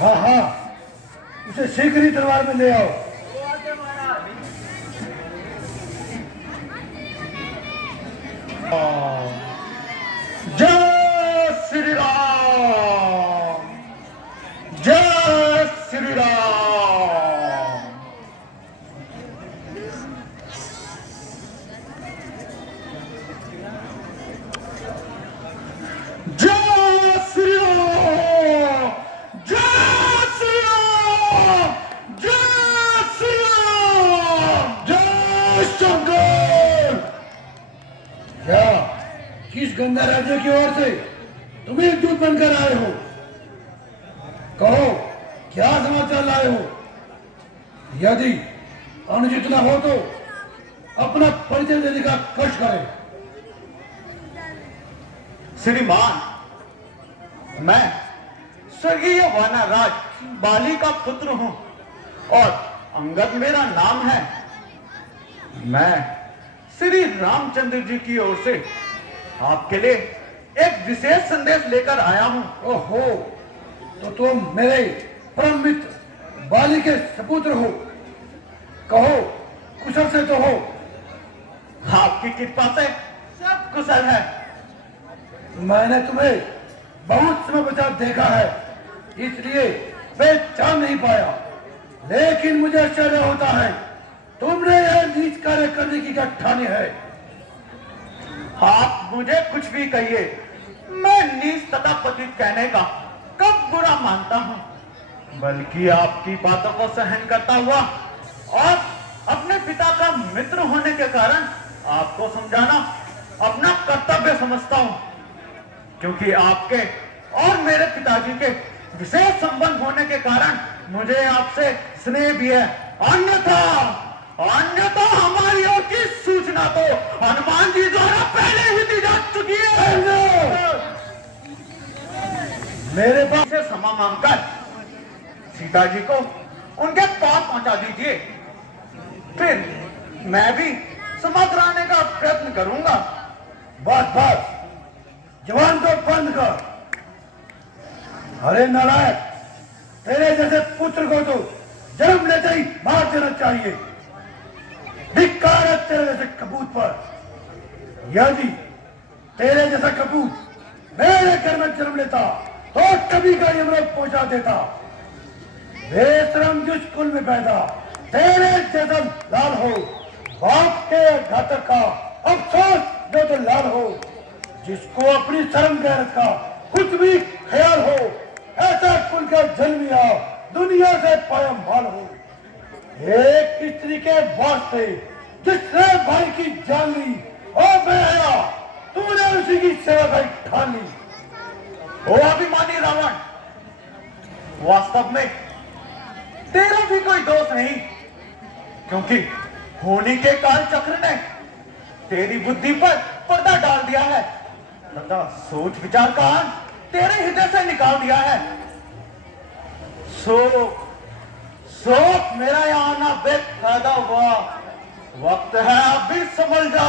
हाँ हाँ, उसे शीघ्र ही दरबार में ले आओ। जय श्री राम, जय श्री राम। जय श्री राम, जय श्री राम, जय श्री राम, जय शंकर। क्या किस गंगा राज्य की ओर से तुम एक दूत बनकर आए हो? कहो, क्या समाचार लाए हो? यदि अनुचित न हो तो अपना परिचय देने का कष्ट करें। श्रीमान, मैं स्वर्गीय वानरराज बाली का पुत्र हूं और अंगद मेरा नाम है। मैं श्री रामचंद्र जी की ओर से आपके लिए एक विशेष संदेश लेकर आया हूं। ओहो, तो तुम मेरे परम मित्र बाली के सपुत्र हो। कहो, कुशल से तो हो? आपकी कृपा से सब कुशल है। मैंने तुम्हें बहुत समय बचा देखा है, इसलिए पहचान नहीं पाया। लेकिन मुझे आश्चर्य होता है, तुमने यह नीच कार्य करने की क्या ठानी है? आप मुझे कुछ भी कहिए, मैं नीच तथा पतित कहने का कब बुरा मानता हूं, बल्कि आपकी बातों को सहन करता हुआ और अपने पिता का मित्र होने के कारण आपको समझाना अपना कर्तव्य समझता हूं, क्योंकि आपके और मेरे पिताजी के विशेष संबंध होने के कारण मुझे आपसे स्नेह भी है। अन्यथा हमारी ओर की सूचना तो हनुमान जी द्वारा पहले ही दी जा चुकी है। मेरे पास से क्षमा मांगकर सीता जी को उनके पास पहुंचा दीजिए, फिर मैं भी क्षमा कराने का प्रयत्न करूंगा। बस बस, जवान को बंद कर। अरे नालायक, तेरे जैसे पुत्र को तो जन्म लेते ही मार देना चाहिए। धिक्कार है तेरे जैसे कपूत पर। यदि तेरे जैसा कपूत मेरे घर में जन्म लेता तो कभी का यमराज पहुंचा देता। बेशरम जिस कुल में पैदा तेरे जैसा लाल हो, बाप के घातक का अफसोस जो तो लाल हो, जिसको अपनी शर्म गैरत का कुछ भी ख्याल हो, ऐसा कुल का जन्मिया दुनिया से पाया माल हो। एक स्त्री के वास्ते जिसने भाई की जान ली, ओ बेहया, तूने उसी की सेवा भाई ठान ली। ओ अभिमानी रावण, वास्तव में तेरा भी कोई दोष नहीं, क्योंकि होनी के काल चक्र ने तेरी बुद्धि पर पर्दा डाल दिया है तथा सोच विचार का अंत तेरे हृदय से निकाल दिया है। सो मेरा यहाँ आना बेफायदा हुआ। वक्त है अब भी समझ जा,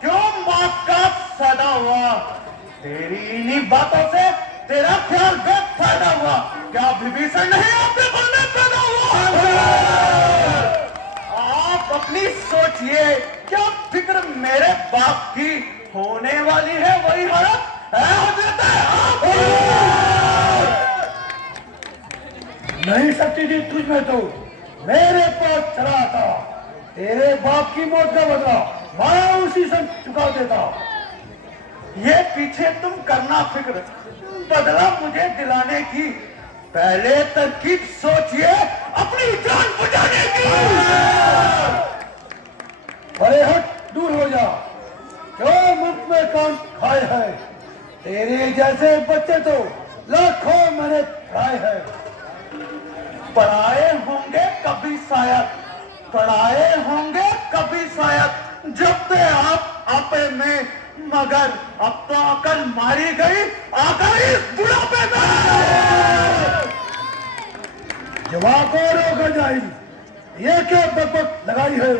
क्यों मौत का फायदा हुआ। तेरी इन्हीं बातों से तेरा ख्याल बेफायदा हुआ। क्या विभीषण नहीं आपके मन में पैदा हुआ? आप अपनी सोचिए, क्या फिक्र मेरे बाप की होने वाली है वही हालत है हो जाता है। नहीं सकती थी तुझ में तो मेरे पास चला आता। तेरे बाप की मौत का बदला मैं उसी से चुका देता। ये पीछे तुम करना फिक्र, बदला मुझे दिलाने की पहले तरकीब सोचिए अपनी जान बचाने की। अरे हट, दूर हो जा। क्यों मुफ्त में काम खाए है? तेरे जैसे बच्चे तो लाखों मैंने खाए हैं। पढ़ाए होंगे कभी शायद, पढ़ाए होंगे कभी शायद, जब ते आप आपे में, मगर अब तो अकल मारी गई आकर इस बुढ़ापे में। जवाब को रोक जाई, ये क्या बकबक लगाई है?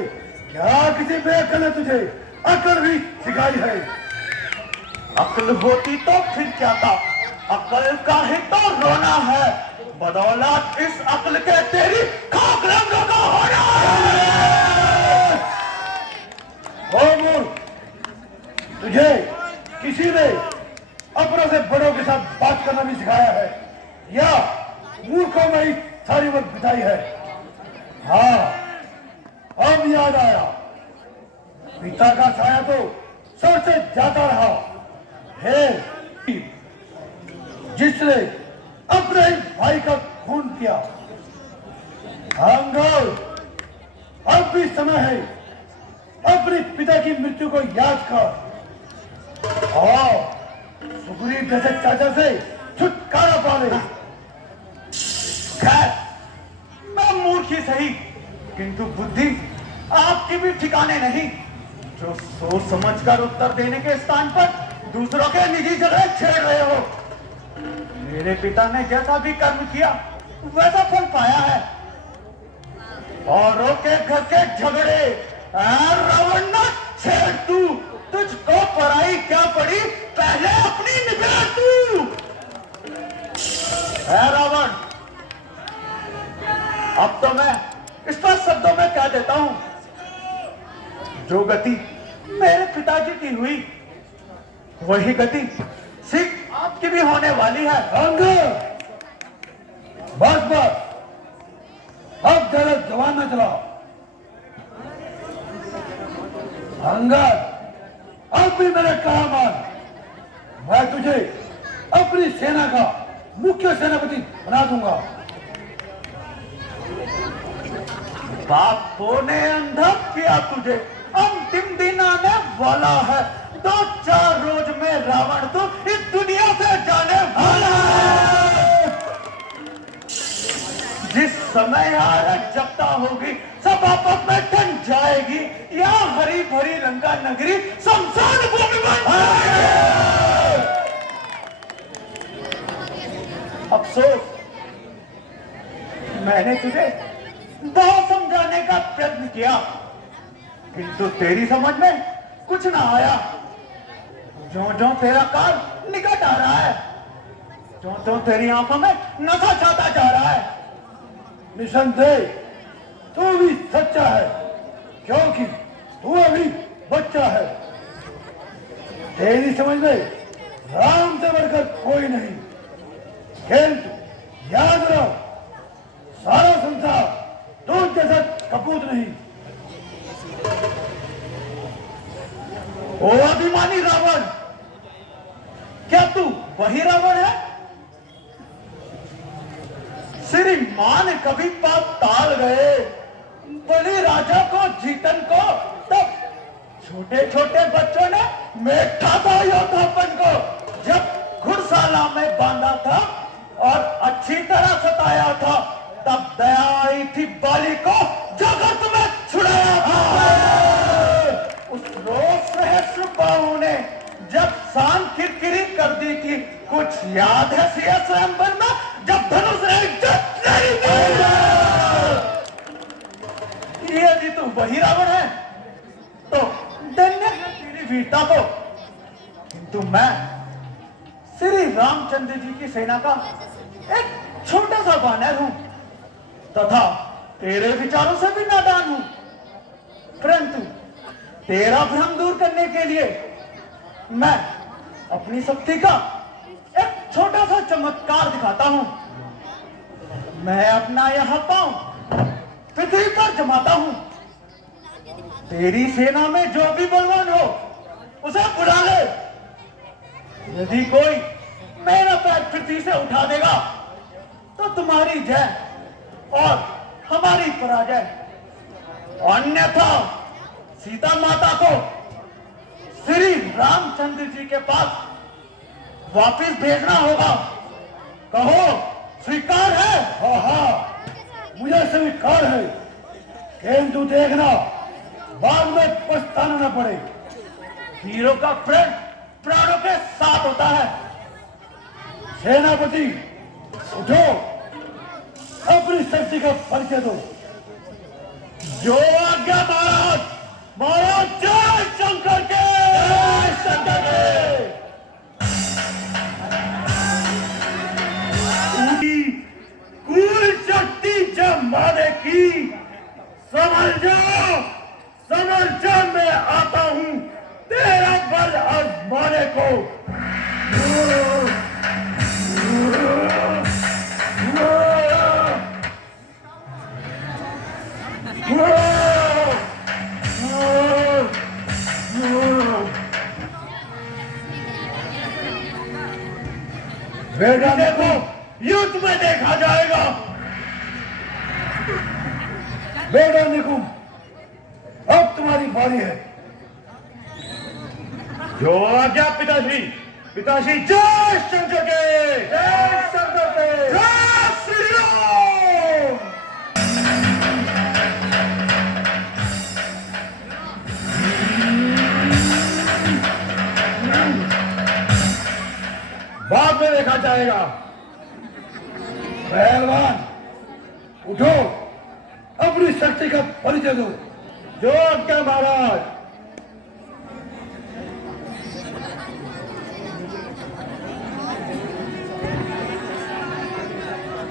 क्या किसी बेअक्ल ने तुझे अकल भी सिखाई है? अक्ल होती तो फिर क्या था, अकल का ही तो रोना है, बदौलत इस अकल के तेरी खाक रंग का होना है। ओ मूर्ख, तुझे किसी ने अपनों से बड़ों के साथ बात करना भी सिखाया है या मूर्खों में ही सारी वक्त बिताई है? हाँ, अब याद आया, पिता का साया तो सर से जाता रहा है, जिसने अपने ही भाई का खून किया। अंगल, अब भी समय है, अपने पिता की मृत्यु को याद कर और सुग्रीव जैसे चाचा से छुटकारा पा ले। खैर, मैं मूर्ख ही सही, किंतु बुद्धि आपकी भी ठिकाने नहीं, जो सोच समझकर उत्तर देने के स्थान पर दूसरों के निजी झगड़े छेड़ रहे हो। मेरे पिता ने जैसा भी कर्म किया वैसा फल पाया है। औरों के घर के झगड़े रावण ना छेड़ तू, तुझको पराई क्या पड़ी, पहले अपनी निभा तू। रावण, अब तो मैं स्पष्ट शब्दों में कह देता हूं, जो गति मेरे पिताजी की हुई वही गति सिर्फ आपकी भी होने वाली है। अंगद, बस बस, अब ज्यादा जवान न चलाओ। अंगद, अब भी मैंने कहा मान, मैं तुझे अपनी सेना का मुख्य सेनापति बना दूंगा। बापों ने अंधा किया तुझे, अंतिम दिन आने वाला है, 2-4 रोज में रावण तो इस दुनिया से जाने वाला है। जिस समय अराजकता होगी सब आपस में टन जाएगी, या हरी भरी लंका नगरी शमशान भूमि बन जाएगी। अफसोस, मैंने तुझे बहुत समझाने का प्रयत्न किया, किंतु तेरी समझ में कुछ ना आया। जो जो तेरा काल निकट आ रहा है, जो जो तेरी आंखों में नशा छाता जा रहा है। निसंदेह तू भी सच्चा है, क्योंकि तू अभी बच्चा है। तेरी समझ में राम से बढ़कर कोई नहीं, किंतु याद रहो, सारा संसार तू जैसा कपूत नहीं। ओ अभिमानी रावण, क्या तू वही रावण है? श्री मान कभी पाताल गए, बलि राजा को जीतन को, तब छोटे छोटे बच्चों ने मेटा था योद्धापन को। जब घुड़शाला में बांधा था और अच्छी तरह सताया था, तब दया आई थी बाली को, जाकर तुम्हें छुड़ाया था। उस रोज सहस्र बाहु ने जब शान किरकिरी कर दी थी, कुछ याद है सिया स्वयंवर में, जब धनुष ने इज्जत नहीं दी। यदि तू वही रावण है तो धन्य है तेरी वीरता को, किंतु मैं श्री रामचंद्र जी की सेना का एक छोटा सा बानर हूं, तथा तेरे विचारों से भी नादान हूं। परंतु तेरा भ्रम दूर करने के लिए मैं अपनी शक्ति का एक छोटा सा चमत्कार दिखाता हूं। मैं अपना यह पांव पृथ्वी पर जमाता हूं, तेरी सेना में जो भी बलवान हो उसे बुला ले। यदि कोई मेरा पैर पृथ्वी से उठा देगा तो तुम्हारी जय और हमारी पराजय, अन्यथा सीता माता को श्री रामचंद्र जी के पास वापिस भेजना होगा। कहो, स्वीकार है? हाँ हाँ, मुझे स्वीकार है, किंतु देखना बाद में पछताना न पड़े। हीरो का प्रण प्राणों के साथ होता है। सेनापति उठो, अपनी शक्ति का परिचय दो। जो आज्ञा महाराज। महाराज जय शंकर के, जय शंकर के। आता हूं तेरा बल आजमाने को। बेटा देखो, युद्ध में देखा जाएगा। बेटा निकुम, अब तुम्हारी बारी है। जो आज्ञा पिताश्री। पिताश्री जय शंकर के, जय शंकर के, जय श्री राम। बाद में देखा जाएगा। पहलवान उठो, अपनी शक्ति का परिचय दो। जो आज्ञा महाराज।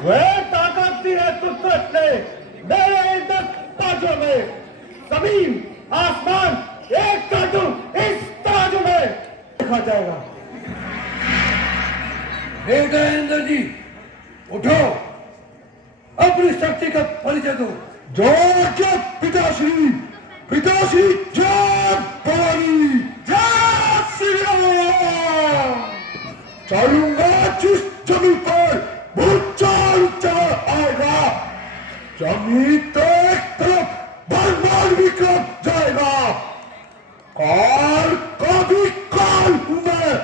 वह ताकत दी है कुदरत ने मेरे इन 10 ताजों में। जमीन आसमान एक कर दूं इस ताज में। देखा जाएगा। बेटा इंद्र जी उठो, अपनी शक्ति का परिचय दो। जो क्या पिताश्री। पिताश्री जय भवानी, जय श्री राम। चलूंगा जिस जमीन पर भूचाल चढ़ आएगा, जमीन तो एक तरफ बर्बाद भी कर जाएगा। काल का भी काल हूं मैं,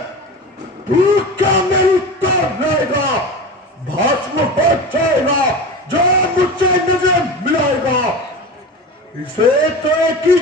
तू क्या मेरी तरफ रहेगा। भस्म हो जाएगा जो मुझसे नजर मिलाएगा। इसे तो एक ही